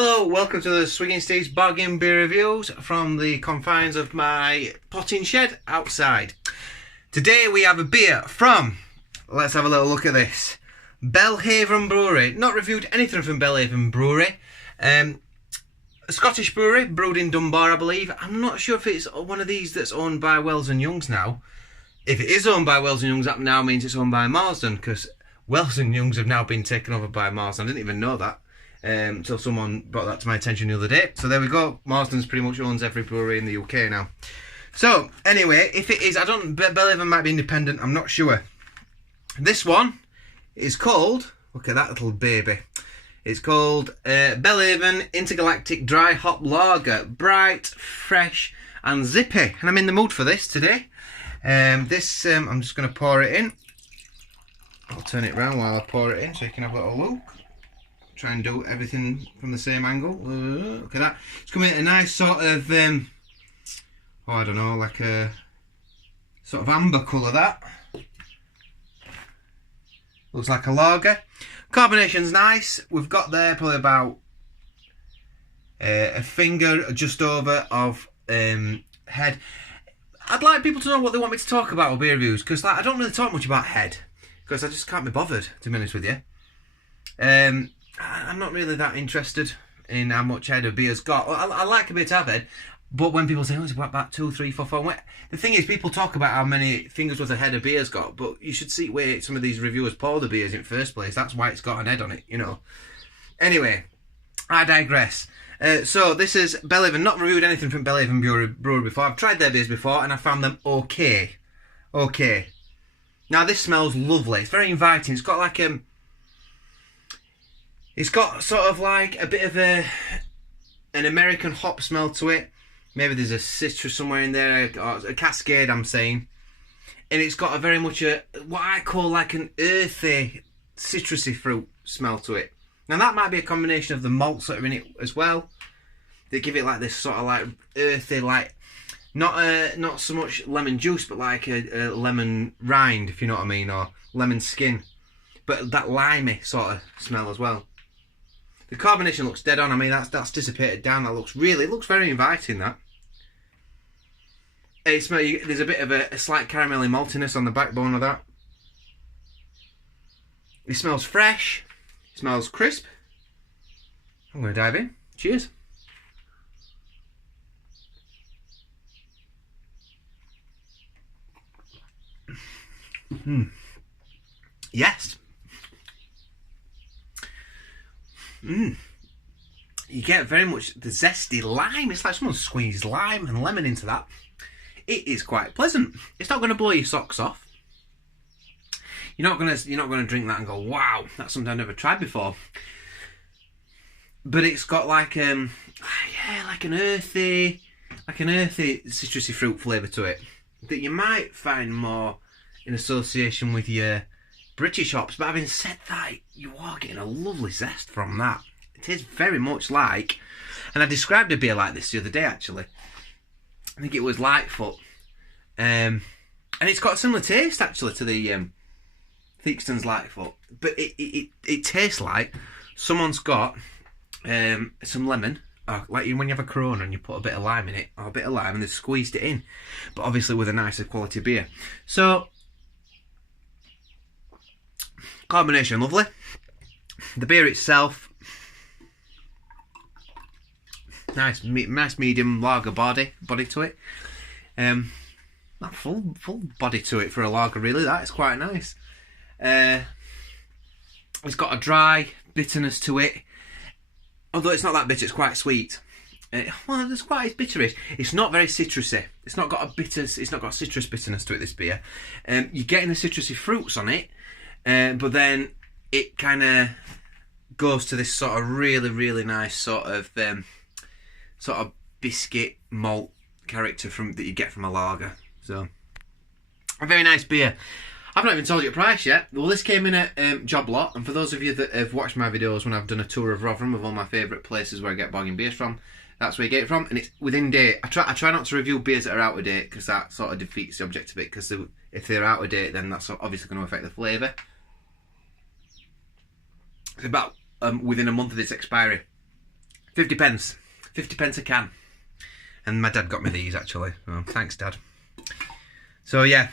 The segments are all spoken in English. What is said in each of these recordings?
Hello, welcome to the Swigging Steve's Bargain Beer Reviews from the confines of my potting shed outside. Today we have a beer from, let's have a little look at this, Belhaven Brewery. Not reviewed anything from Belhaven Brewery. A Scottish brewery, brewed in Dunbar I believe. I'm not sure if it's one of these that's owned by Wells & Youngs now. If it is owned by Wells & Youngs, that now means it's owned by Marsden, because Wells & Youngs have now been taken over by Marsden. I didn't even know that. Until someone brought that to my attention the other day. So there we go. Marsden's pretty much owns every brewery in the UK now. So anyway, if it is, Belhaven might be independent, I'm not sure. This one is called, look at that little baby. It's called Belhaven Intergalactic Dry Hop Lager. Bright, fresh and zippy. And I'm in the mood for this today. I'm just going to pour it in. I'll turn it around while I pour it in so you can have a little look. Try and do everything from the same angle. Look at that. It's coming in a nice sort of, oh, I don't know, like a sort of amber colour, that. Looks like a lager. Carbonation's nice. We've got there probably about a finger just over of head. I'd like people to know what they want me to talk about with beer reviews, because like, I don't really talk much about head, because I just can't be bothered, to be honest with you. I'm not really that interested in how much head a beer's got. I like a bit of head, but when people say, oh, it's about 2, 3, 4, 4, the thing is, people talk about how many fingers worth of head a beer's got, but you should see where some of these reviewers pour the beers in the first place. That's why it's got an head on it, you know. Anyway, I digress. So this is Belhaven. Not reviewed anything from Belhaven Brewery before. I've tried their beers before and I found them okay. Okay. Now this smells lovely. It's very inviting. It's got like it's got sort of like a bit of an American hop smell to it. Maybe there's a citrus somewhere in there, or a cascade I'm saying. And it's got a very much what I call like an earthy, citrusy fruit smell to it. Now that might be a combination of the malts that are in it as well. They give it like this sort of like earthy, like not so much lemon juice, but like a lemon rind, if you know what I mean, or lemon skin. But that limey sort of smell as well. The carbonation looks dead on. I mean, that's dissipated down. That looks very inviting. That. There's a bit of a slight caramelly maltiness on the backbone of that. It smells fresh. It smells crisp. I'm going to dive in. Cheers. Yes. You get very much the zesty lime. It's like someone squeezed lime and lemon into that. It is quite pleasant. It's not going to blow your socks off. You're not going to drink that and go, wow, that's something I've never tried before. But it's got like yeah, like an earthy citrusy fruit flavour to it that you might find more in association with your British hops. But having said that, you are getting a lovely zest from that. It is very much like, and I described a beer like this the other day actually. I think it was Lightfoot, and it's got a similar taste actually to the Theakston's Lightfoot, but it tastes like someone's got some lemon, or like when you have a Corona and you put a bit of lime in it, or a bit of lime, and they've squeezed it in, but obviously with a nicer quality beer. So carbonation lovely. The beer itself, nice medium lager body to it. Not full body to it for a lager really. That is quite nice. It's got a dry bitterness to it, although it's not that bitter. It's quite sweet. Well, it's bitterish. It's not very citrusy. It's not got a citrus bitterness to it. This beer, you're getting the citrusy fruits on it. But then it kind of goes to this sort of really nice sort of biscuit malt character that you get from a lager. So a very nice beer. I've not even told you the price yet. Well, this came in at Job Lot, and for those of you that have watched my videos when I've done a tour of Rotherham of all my favourite places where I get bargain beers from, that's where you get it from, and it's within date. I try not to review beers that are out of date, because that sort of defeats the object of it, because if they're out of date, then that's obviously going to affect the flavour. It's about within a month of its expiry. 50 pence. 50 pence a can. And my dad got me these actually. Well, thanks, Dad. So yeah.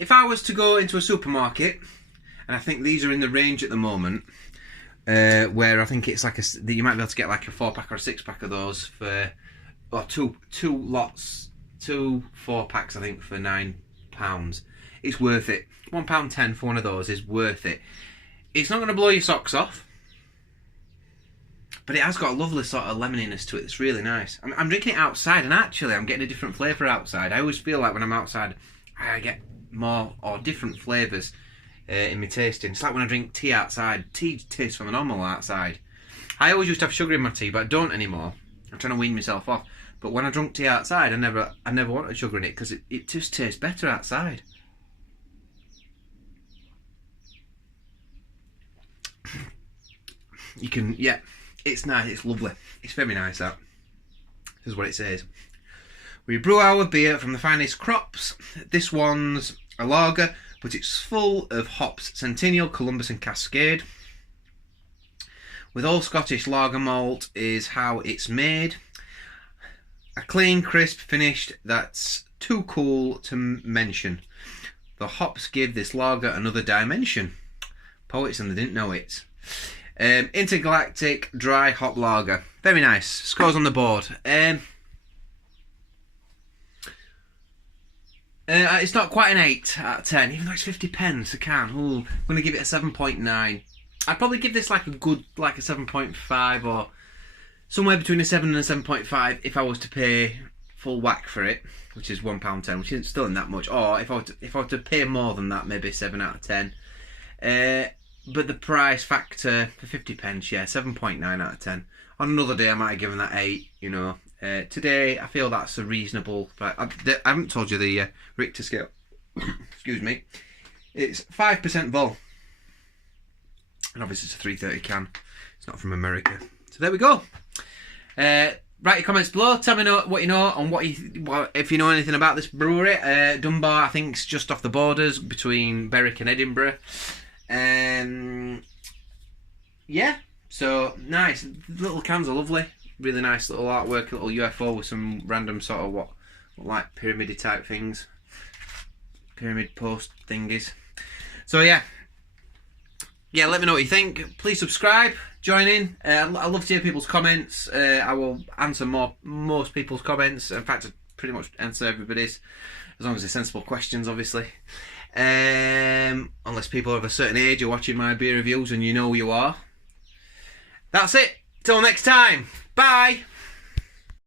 If I was to go into a supermarket, and I think these are in the range at the moment, where I think it's like you might be able to get like a 4-pack or a 6-pack of those for, or two 4-packs I think for £9. It's worth it. £1.10 for one of those is worth it. It's not going to blow your socks off, but it has got a lovely sort of lemoniness to it. It's really nice. I'm drinking it outside, and actually I'm getting a different flavour outside. I always feel like when I'm outside, I get more or different flavours in my tasting. It's like when I drink tea outside. Tea tastes phenomenal outside. I always used to have sugar in my tea, but I don't anymore. I'm trying to wean myself off. But when I drunk tea outside, I never wanted sugar in it because it just tastes better outside. You can, yeah, it's nice, it's lovely. It's very nice, that. This is what it says. We brew our beer from the finest crops. This one's a lager, but it's full of hops, Centennial, Columbus and Cascade. With all Scottish lager malt is how it's made. A clean, crisp finish that's too cool to mention. The hops give this lager another dimension. Poets and they didn't know it. Intergalactic dry hop lager. Very nice. Scores on the board. It's not quite an 8 out of 10, even though it's 50 pence a can. Ooh, I'm going to give it a 7.9. I'd probably give this like a good, like a 7.5 or somewhere between a 7 and a 7.5 if I was to pay full whack for it, which is £1.10, which isn't still in that much. Or if I were to pay more than that, maybe 7 out of 10. But the price factor for 50 pence, yeah, 7.9 out of 10. On another day, I might have given that 8, you know. Today, I feel that's a reasonable... I haven't told you the Richter scale. Excuse me. It's 5% vol. And obviously it's a 330 can. It's not from America. So there we go. Write your comments below. Tell me what you know and if you know anything about this brewery. Dunbar, I think, is just off the borders between Berwick and Edinburgh. Yeah, so nice. Little cans are lovely. Really nice little artwork, a little UFO with some random sort of what like pyramid type things. Pyramid post thingies. So yeah, let me know what you think. Please subscribe, join in. I love to hear people's comments. I will answer most people's comments. In fact, I pretty much answer everybody's, as long as they're sensible questions, obviously. Unless people of a certain age are watching my beer reviews, and you know who you are. That's it. Till next time. Bye.